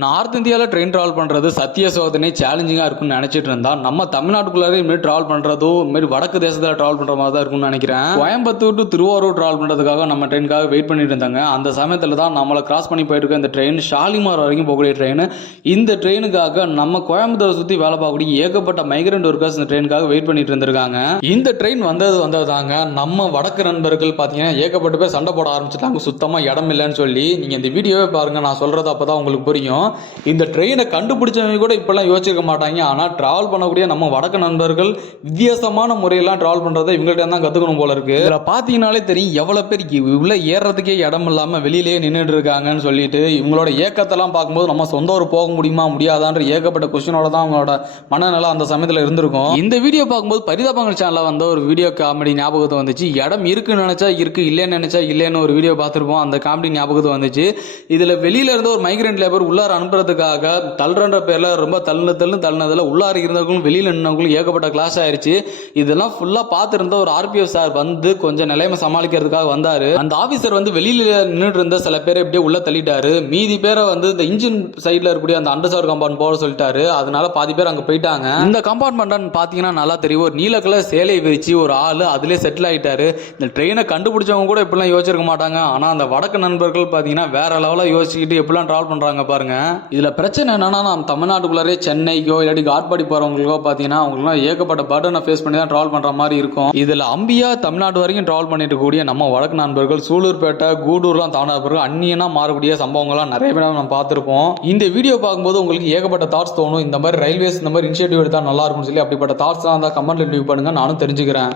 North இந்தியாவில் train travel பண்ணுறது சத்திய சோதனை சேலஞ்சிங்காக இருக்கும்னு நினச்சிட்டு இருந்தா நம்ம தமிழ்நாட்டுக்குள்ளாரே இதுமாரி ட்ராவல் பண்ணுறதும் இதுமாரி வடக்கு தேசத்தில் ட்ராவல் பண்ணுற மாதிரி தான் இருக்கும்னு நினைக்கிறேன். கோயம்புத்தூர் டு திருவாரூர் ட்ராவல் பண்ணுறதுக்காக நம்ம ட்ரெயினுக்காக வெயிட் பண்ணிட்டு இருந்தாங்க. அந்த சமயத்தில் தான் நம்மளை கிராஸ் பண்ணி போயிட்டு இருக்க இந்த ட்ரெயின் ஷாலிமார் வரைக்கும் போகக்கூடிய ட்ரெயின். இந்த ட்ரெயினுக்காக நம்ம கோயம்புத்தூரை சுற்றி வேலை பார்க்கக்கூடிய ஏகப்பட்ட மைக்ரண்ட் ஒர்க்கர்ஸ் இந்த ட்ரெயினுக்காக வெயிட் பண்ணிட்டு இருந்திருக்காங்க. இந்த ட்ரெயின் வந்தது தாங்க நம்ம வடக்கு நண்பர்கள் பார்த்தீங்கன்னா ஏகப்பட்ட பேர் சண்டை போட ஆரம்பிச்சுட்டாங்க, சுத்தமாக இடம் இல்லைன்னு சொல்லி. நீங்கள் இந்த வீடியோவே பாருங்க, நான் சொல்றது அப்போ தான் உங்களுக்கு புரியும். இந்த ட்ரெயினை கண்டுபிடிச்சவங்க கூட இப்பெல்லாம் யோசிக்க மாட்டாங்க. ஆனால் டிராவல் பண்ணக்கூடிய நம்ம வடக்கு நண்பர்கள் வித்தியாசமான முறையெல்லாம் டிராவல் பண்றதை இவங்கள்ட்ட தான் கத்துக்கணும் போல இருக்கு. இதுல பாத்தீங்கன்னாலே தெரியும் எவ்வளவு பேர் உள்ள ஏறதுக்கே இடம் இல்லாம வெளியிலேயே நின்றுட்டு இருக்காங்கன்னு சொல்லிட்டு. இவங்களோட ஏக்கத்தெல்லாம் பார்க்கும்போது நம்ம சொந்த ஊர் போக முடியுமா முடியாதான்ற ஏகப்பட்ட கொஸ்டினோட தான் அவங்களோட மனநிலை அந்த சமயத்தில் இருந்திருக்கும். இந்த வீடியோ பார்க்கும்போது பரிதாபங்கள் சேனல்ல வந்த ஒரு வீடியோ காமெடி ஞாபகத்தை வந்துச்சு. இடம் இருக்குன்னு நினைச்சா இருக்கு, இல்லைன்னு நினைச்சா இல்லைன்னு ஒரு வீடியோ பார்த்துருப்போம். அந்த காமெடி ஞாபகத்தை வந்துச்சு. இதுல வெளியில இருந்து ஒரு மைக்ரண்ட் லேபர் உள்ளார அனுப்புறதுக்காக தள்ளுற பேர்ல ரொம்ப தள்ளினதுல உள்ளார இருந்தவங்களும் வெளியில நின்றவங்களும் ஏகப்பட்ட கிளாஸ் ஆயிருச்சு. இதெல்லாம் ஃபுல்லா பார்த்திருந்த ஒரு ஆர்பிஎஃப் சார் வந்து கொஞ்சம் நிலைமை சமாளிக்கிறதுக்காக வந்தாரு. அந்த ஆபீசர் வந்து வெளியில நின்றுட்டு இருந்த சில பேரை இப்படியே உள்ள தள்ளிட்டாரு. மீதி பேரை வந்து இந்த இன்ஜின் சைட்ல இருக்கக்கூடிய அந்த அண்டர்சார் கம்பார்ட்மெண்ட் போக சொல்லிட்டாரு. அதனால பாதி பேர் அங்க போயிட்டாங்க. இந்த கம்பார்ட்மெண்ட் பாத்தீங்கன்னா நல்லா தெரியும், ஒரு நீல கலர் சேலை விரிச்சு ஒரு ஆளு அதுலயே செட்டில் ஆயிட்டாரு. இந்த ட்ரெயினை கண்டுபிடிச்சவங்க கூட இப்படிலாம் யோசிச்சிருக்க மாட்டாங்க. ஆனா அந்த வடக்கு நண்பர்கள் பாத்தீங்கன்னா வேற லெவலா யோசிச்சுக்கிட்டு எப்படிலாம் டிராவல் பண்றாங்க பாருங்க. இதுல பிரச்சனை என்னன்னா, நம்ம தமிழ்நாட்டுக்குள்ளே சென்னைக்கோ இல்லாட்டி காட்பாடி போறவங்களுக்கோ பாத்தீங்கன்னா அவங்களுக்குலாம் ஏகப்பட்ட பர்டனை ஃபேஸ் பண்ணி தான் டிராவல் பண்ற மாதிரி இருக்கும். இதுல அம்பியா தமிழ்நாடு வரைக்கும் டிராவல் பண்ணிட்டு கூடிய நம்ம வடக்கு நண்பர்கள் சூலூர்பேட்டை கூடூர்லாம் தாண்டா பிறகு அந்நியனா மாறக்கூடிய சம்பவங்கள்லாம் நிறைய பேர் நம்ம பார்த்திருப்போம். இந்த வீடியோ பார்க்கும்போது உங்களுக்கு ஏகப்பட்ட தாட்ஸ் தோணும். இந்த மாதிரி ரயில்வேஸ் இந்த மாதிரி இனிஷியேட்டிவ் எடுத்தா நல்லா இருக்கும்னு சொல்லி அப்படிப்பட்ட தாட்ஸ் தான் கமெண்ட்ல லீவ் பண்ணுங்க, நானும் தெரிஞ்சுக்கிறேன்.